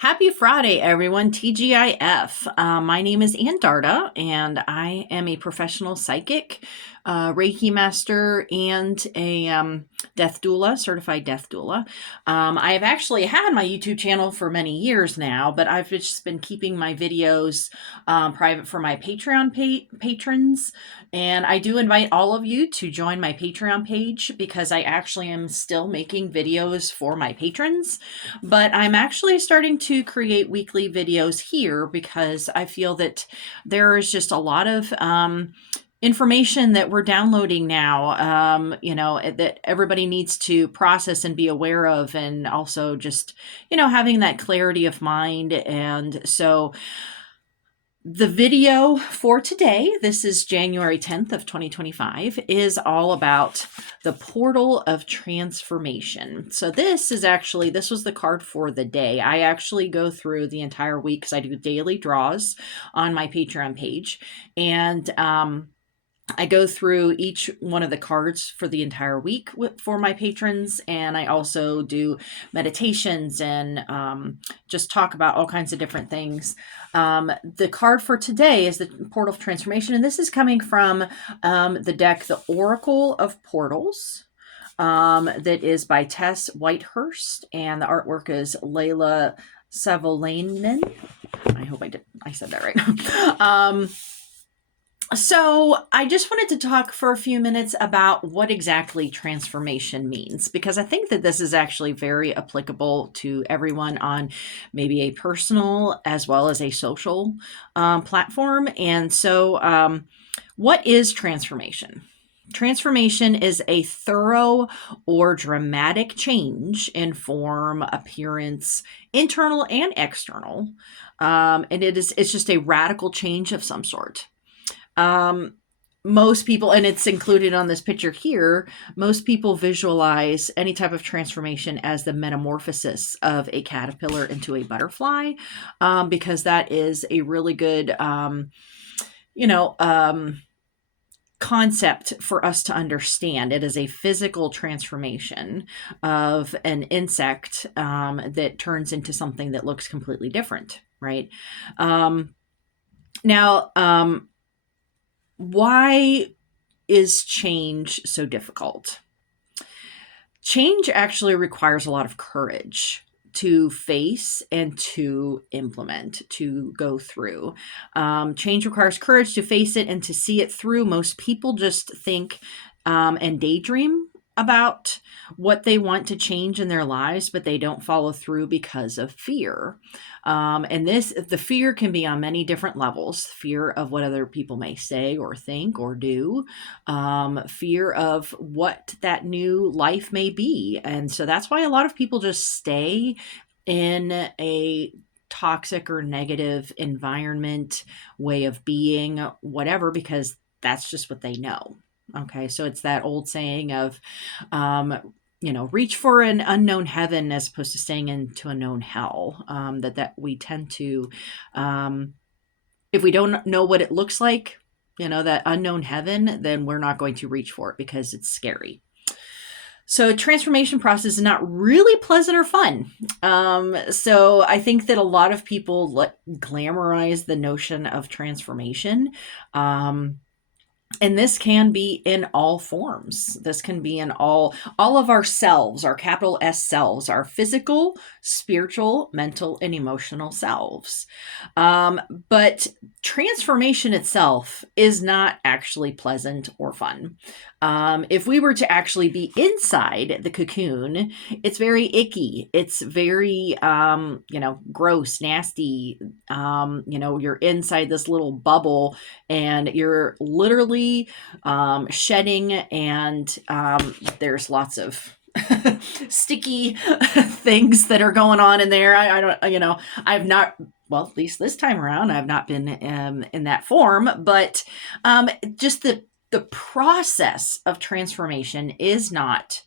Happy Friday, everyone. TGIF. My name is Ann Darda, and I am a professional psychic, Reiki master, and a death doula, certified death doula. I have actually had my YouTube channel for many years now, but I've just been keeping my videos private for my Patreon patrons. And I do invite all of you to join my Patreon page because I actually am still making videos for my patrons. But I'm actually starting to create weekly videos here because I feel that there is just a lot of information that we're downloading now, that everybody needs to process and be aware of, and also just, having that clarity of mind. And so, the video for today, this is January 10th of 2025, is all about the portal of transformation. So this was the card for the day. I actually go through the entire week because I do daily draws on my Patreon page. And I go through each one of the cards for the entire week for my patrons, and I also do meditations and just talk about all kinds of different things. The card for today is the Portal of Transformation, and this is coming from the deck, The Oracle of Portals. That is by Tess Whitehurst, and the artwork is Layla Savolainen. I said that right. So I just wanted to talk for a few minutes about what exactly transformation means, because I think that this is actually very applicable to everyone on maybe a personal as well as a social platform. And so, what is transformation? Transformation is a thorough or dramatic change in form, appearance, internal and external. And it's just a radical change of some sort. Um, Most people, and it's included on this picture here, most people visualize any type of transformation as the metamorphosis of a caterpillar into a butterfly, because that is a really good, you know, um, concept for us to understand. It is a physical transformation of an insect that turns into something that looks completely different, right? Um, now, why is change so difficult? Change actually requires a lot of courage to face and to implement, to go through. Change requires courage to face it and to see it through. Most people just think and daydream about what they want to change in their lives, but they don't follow through because of fear. And the fear can be on many different levels: fear of what other people may say or think or do, fear of what that new life may be. And so that's why a lot of people just stay in a toxic or negative environment, way of being, whatever, because that's just what they know. Okay, so it's that old saying of, reach for an unknown heaven as opposed to staying into a known hell. That we tend to, if we don't know what it looks like, that unknown heaven, then we're not going to reach for it because it's scary. So transformation process is not really pleasant or fun. So I think that a lot of people glamorize the notion of transformation. And this can be in all forms. This can be in all of our selves, our capital S selves, our physical, spiritual, mental, and emotional selves. But transformation itself is not actually pleasant or fun. If we were to actually be inside the cocoon, it's very icky. It's very, gross, nasty. You're inside this little bubble and you're literally shedding, and there's lots of sticky things that are going on in there. I don't, I've not, well, at least this time around, I've not been in that form, but just the process of transformation is not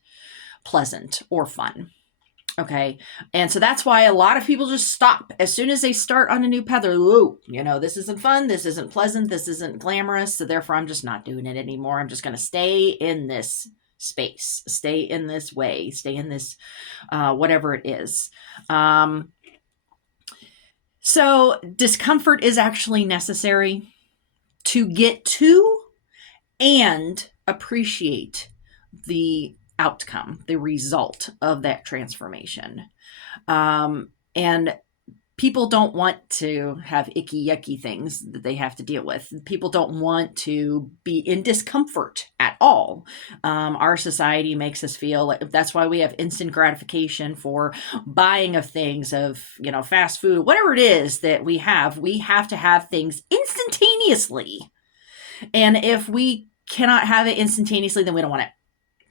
pleasant or fun. Okay. And so that's why a lot of people just stop as soon as they start on a new path. They're, whoa, this isn't fun. This isn't pleasant. This isn't glamorous. So therefore, I'm just not doing it anymore. I'm just going to stay in this space, stay in this way, stay in this, whatever it is. So discomfort is actually necessary to get to and appreciate the outcome, the result of that transformation. And people don't want to have icky, yucky things that they have to deal with. People don't want to be in discomfort at all. Our society makes us feel like that's why we have instant gratification for buying of things, of, fast food, whatever it is that we have to have things instantaneously. And if we cannot have it instantaneously, then we don't want it.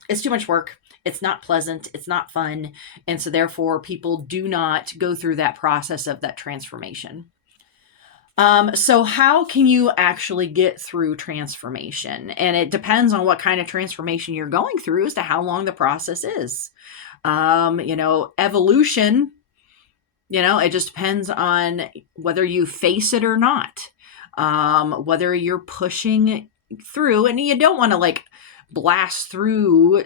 It's too much work. It's not pleasant. It's not fun. And so therefore people do not go through that process of that transformation. So how can you actually get through transformation? And it depends on what kind of transformation you're going through as to how long the process is. Evolution, it just depends on whether you face it or not. Whether you're pushing through, and you don't want to blast through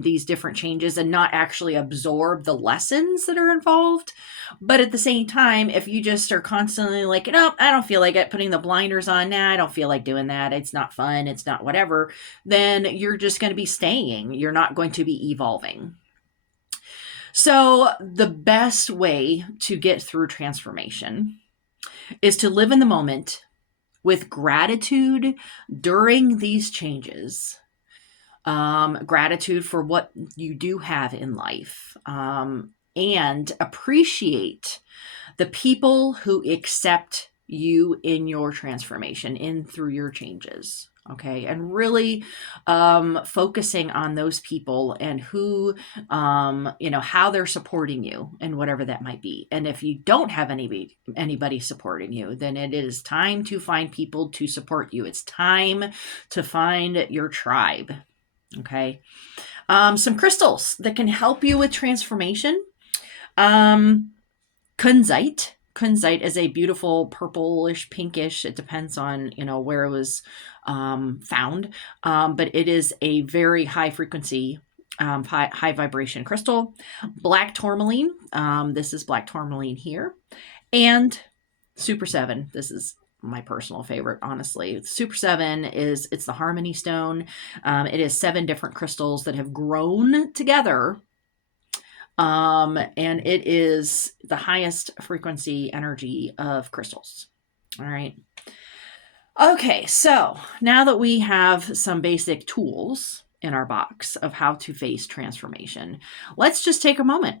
these different changes and not actually absorb the lessons that are involved. But at the same time, if you just are constantly like, nope, I don't feel like it, putting the blinders on, nah, I don't feel like doing that, it's not fun, it's not whatever, then you're just going to be staying. You're not going to be evolving. So the best way to get through transformation is to live in the moment with gratitude during these changes. Gratitude for what you do have in life, and appreciate the people who accept you in your transformation, in through your changes. Okay. And really focusing on those people and who, how they're supporting you and whatever that might be. And if you don't have anybody supporting you, then it is time to find people to support you. It's time to find your tribe. Okay. Some crystals that can help you with transformation. Kunzite. Kunzite is a beautiful purplish, pinkish. It depends on, where it was found. But it is a very high frequency, high vibration crystal. Black tourmaline. This is black tourmaline here. And Super 7. This is my personal favorite, honestly. Super 7 it's the Harmony Stone. It is 7 different crystals that have grown together. And it is the highest frequency energy of crystals. All right. Okay, so now that we have some basic tools in our box of how to face transformation, let's just take a moment.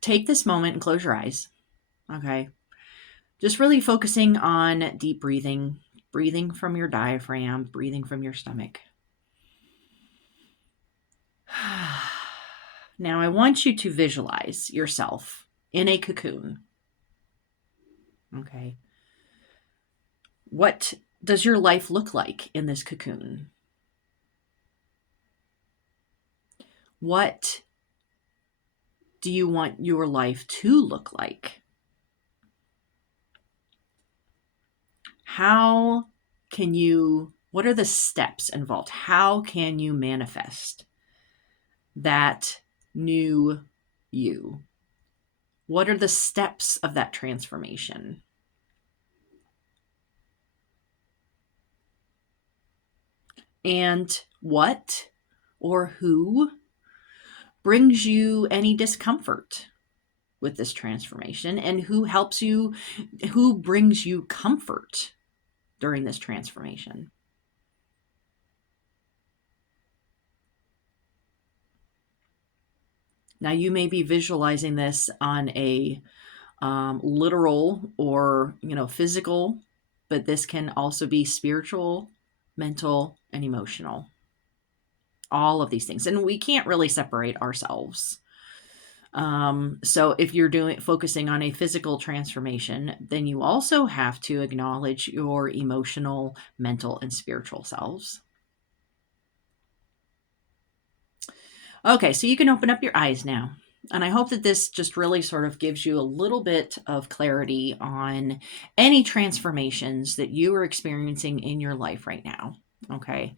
Take this moment and close your eyes. Okay. Just really focusing on deep breathing, breathing from your diaphragm, breathing from your stomach. Now I want you to visualize yourself in a cocoon. Okay. What does your life look like in this cocoon? What do you want your life to look like? What are the steps involved? How can you manifest that new you? What are the steps of that transformation? And what or who brings you any discomfort with this transformation, and who brings you comfort during this transformation? Now you may be visualizing this on a literal or, physical, but this can also be spiritual, mental, and emotional. All of these things. And we can't really separate ourselves. So if you're focusing on a physical transformation, then you also have to acknowledge your emotional, mental, and spiritual selves. Okay, so you can open up your eyes now. And I hope that this just really sort of gives you a little bit of clarity on any transformations that you are experiencing in your life right now. Okay.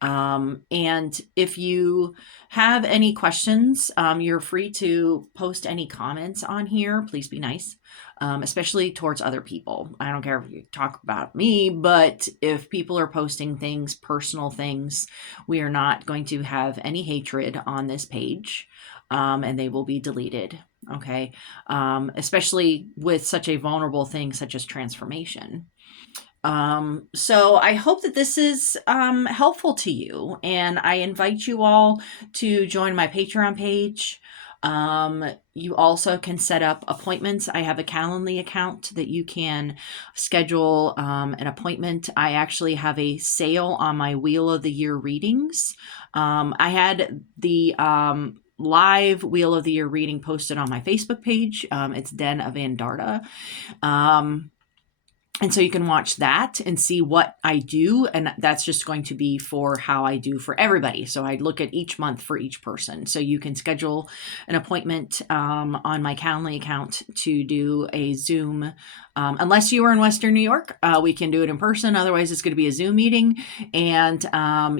And if you have any questions, you're free to post any comments on here. Please be nice, especially towards other people. I don't care if you talk about me, but if people are posting things, personal things, we are not going to have any hatred on this page, and they will be deleted. Okay. Especially with such a vulnerable thing such as transformation. So I hope that this is helpful to you, and I invite you all to join my Patreon page. You also can set up appointments. I have a Calendly account that you can schedule an appointment. I actually have a sale on my Wheel of the Year readings. I had the live Wheel of the Year reading posted on my Facebook page. It's Den of Andarta. And so you can watch that and see what I do. And that's just going to be for how I do for everybody. So I look at each month for each person. So you can schedule an appointment on my Calendly account to do a Zoom. Unless you are in Western New York, we can do it in person. Otherwise, it's going to be a Zoom meeting. And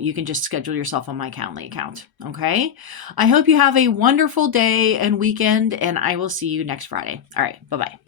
you can just schedule yourself on my Calendly account. Okay. I hope you have a wonderful day and weekend, and I will see you next Friday. All right. Bye-bye.